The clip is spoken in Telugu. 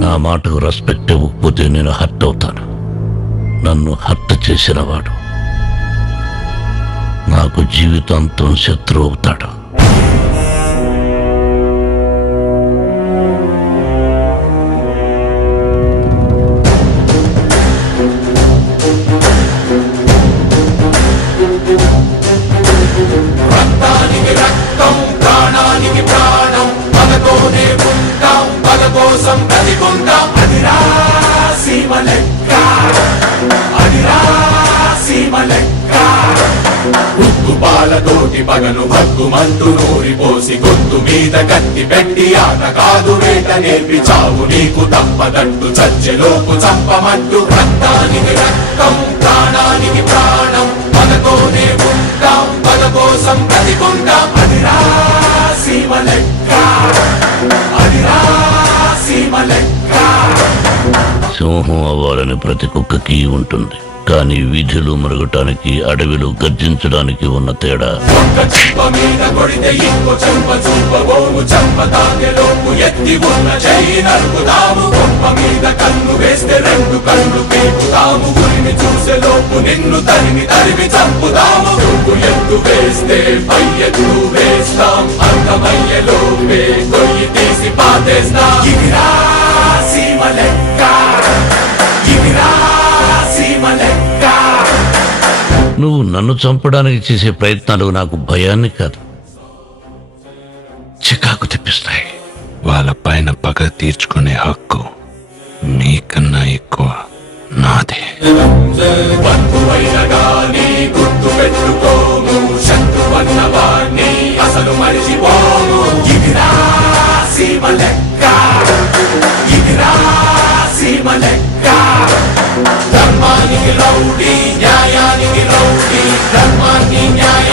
నా మాటకు రెస్పెక్ట్ ఇవ్వకపోతే నేను హర్ట్ అవుతాను. నన్ను హర్ట్ చేసినవాడు నాకు జీవితాంతం శత్రువు అవుతాడు. కోసం బతికుంటాం అదిరా సీమ లెక్క అదిరా సీమ లెక్క ఉక్కు పాలతోటి భగ్గుమంటూ నూరిపోసి గొంతు మీద కత్తి పెట్టి ఆట కాదు వేట నేర్పి చావు నీకు తప్పదంటూ చచ్చెలోపు చంపమంటూ రక్తానికి రక్తం ప్రాణానికి ప్రాణం. పదతోనే ఉంటాం పద కోసం బతికుంటాం అదిరా సీమ లెక్క అదిరా సింహం అవ్వాలని ప్రతి కుక్కకి ఉంటుంది. కానీ వీధిలో మరగటానికి అడవిలో గర్జించడానికి ఉన్న తేడా. ఒక్క చెంప మీద తీసి ఇంకో నువ్వు నన్ను చంపడానికి చేసే ప్రయత్నాలు నాకు భయాన్ని కాదు. చికాకు తెప్పిస్తాయి. వాళ్ళ పైన పగ తీర్చుకునే హక్కు నీకన్నా ఎక్కువ నాదే. అసలు మరిచిపోము ఇదిరా సీమ లెక్క ఇదిరా సీమ లెక్క. ధర్మానికి రౌడీ Dharma Nyaya